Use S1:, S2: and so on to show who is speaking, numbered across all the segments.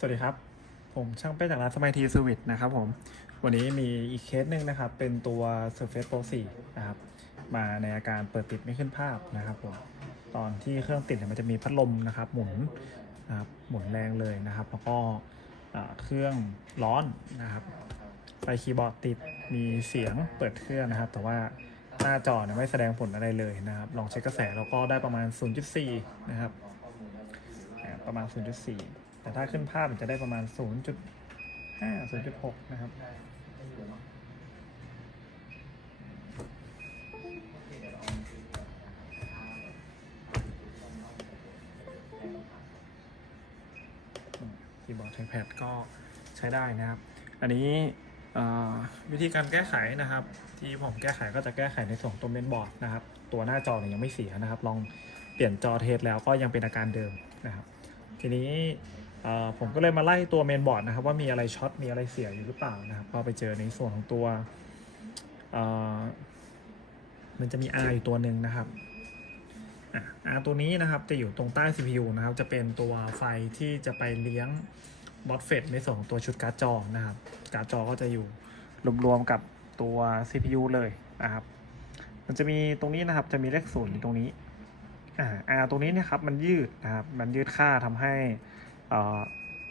S1: สวัสดีครับ ผมช่างเป้จากร้านสมัยทีสวิตนะครับผม วันนี้มีอีกเคสหนึ่งนะครับ เป็นตัว Surface Pro 4 นะครับ มาในอาการเปิดปิดไม่ขึ้นภาพนะครับผม ตอนที่เครื่องติดเนี่ยมันจะมีพัดลมนะครับ หมุนนะครับหมุนแรงเลยนะครับ แล้วก็เครื่องร้อนนะครับไฟคีย์บอร์ดติดมีเสียงเปิดเครื่องนะครับ แต่ว่าหน้าจอเนี่ยไม่แสดงผลอะไรเลยนะครับ ลองเช็คกระแสแล้วก็ได้ประมาณ 0.4 นะครับ ประมาณ 0.4 แต่ถ้าขึ้นภาพมันจะได้ประมาณ 0.5 0.6 นะครับคีย์บอร์ดไทแพดก็ใช้ได้นะครับ อันนี้วิธีการแก้ไขนะครับ ที่ผมแก้ไขก็จะแก้ไขในส่วนตัวเมนบอร์ดนะครับ ตัวหน้าจอเนี่ยยังไม่เสียนะครับ ลองเปลี่ยนจอเทสแล้วก็ยังเป็นอาการเดิมนะครับ ทีนี้ ผมก็เลยมาไล่ตัวเมนบอร์ดนะครับว่ามีอะไรช็อตมีอะไรเสียอยู่หรือเปล่านะครับก็ไปเจอในส่วนของตัวมันจะมี R อยู่ตัวหนึ่งนะครับอะ R ตัวนี้นะครับจะอยู่ตรงใต้ CPU นะครับ จะเป็นตัวไฟที่จะไปเลี้ยงบอสเฟตในส่วนของตัวชุดการ์ดจอนะครับ การ์ดจอก็จะอยู่รวมๆกับตัว CPU เลยนะครับ มันจะมีตรงนี้นะครับจะมีเลขศูนย์อยู่ตรงนี้อ่า R ตรงนี้นะครับมันยืดนะครับ มันยืดค่าทำให้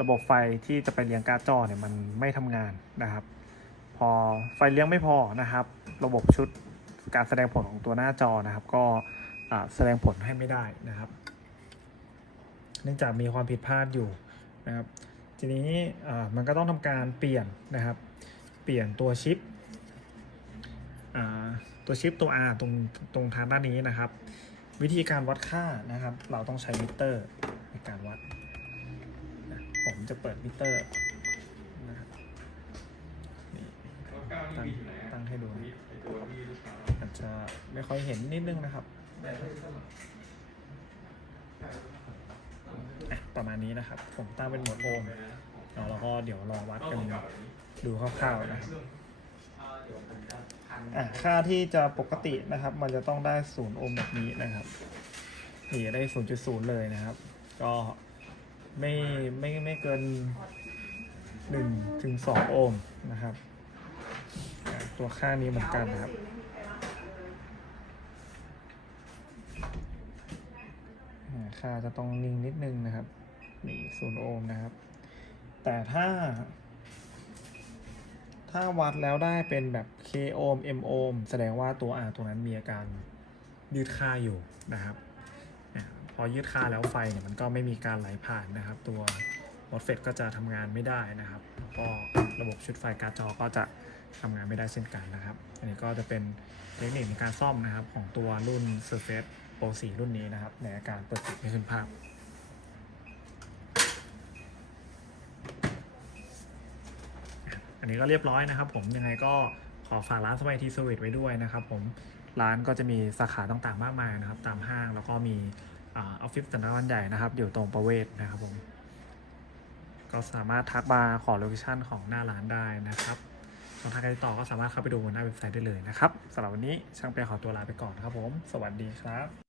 S1: ระบบไฟที่จะไปเลี้ยงการ์ดจอเนี่ยมันไม่ทำงานนะครับ พอไฟเลี้ยงไม่พอนะครับ ระบบชุดการแสดงผลของตัวหน้าจอนะครับ ก็แสดงผลให้ไม่ได้นะครับ เนื่องจากมีความผิดพลาดอยู่นะครับ ทีนี้มันก็ต้องทำการเปลี่ยนนะครับ เปลี่ยนตัวชิปตัวชิปตัว R ตรงตรงทางด้านนี้นะครับ วิธีการวัดค่านะครับ เราต้องใช้มิเตอร์ในการวัด จะเปิดมิเตอร์นะครับนี่ตั้งตั้งให้ดูนะอาจจะไม่ค่อยเห็นนิดนึงนะครับอะประมาณนี้นะครับ ผมตั้งเป็นโหมดโอห์มแล้วก็เดี๋ยวลองวัดกันดูคร่าวๆนะครับอะค่าที่จะปกตินะครับ มันจะต้องได้ศูนย์โอห์มแบบนี้นะครับนี่ได้ศูนย์จุดศูนย์เลยนะครับ ก็ ไม่ไม่ไม่เกินหนึ่งถึงสองโอห์มนะครับ ตัวค่างนี้เหมือนกันนะครับค่าจะต้องนิ่งนิดนึงนะครับนี่ศูนย์โอห์มนะครับ แต่ถ้า ถ้าวัดแล้วได้เป็นแบบ K โอห์ม M โอห์มแสดงว่าตัว R ตัวนั้นมีอาการยืดค่าอยู่นะครับ พอยืดค่าแล้วไฟเนี่ยมันก็ไม่มีการไหลผ่านนะครับ ตัวมอสเฟตก็จะทำงานไม่ได้นะครับแล้วก็ระบบชุดไฟการ์ดจอก็จะทำงานไม่ได้เช่นกันนะครับ อันนี้ก็จะเป็นเทคนิคในการซ่อมนะครับ ของตัวรุ่น Surface Pro 4 รุ่นนี้นะครับ ในอาการเปิดปิดไม่ขึ้นภาพอันนี้ก็เรียบร้อยนะครับผมยังไงก็ขอฝากร้านสมัยทีสวิตไว้ด้วยนะครับผมร้านก็จะมีสาขาต่างๆมากมายนะครับ ตามห้างแล้วก็มี อาอฟฟิศสำนักงานใหญ่นะครับ อยู่ตรงประเวศนะครับผมก็สามารถทักมาขอโลเคชั่นของหน้าร้านได้นะครับช่องทางการติดต่อก็สามารถเข้าไปดูบนหน้าเว็บไซต์ได้เลยนะครับสำหรับวันนี้ช่างเปขอตัวลาไปก่อนครับผม สวัสดีครับ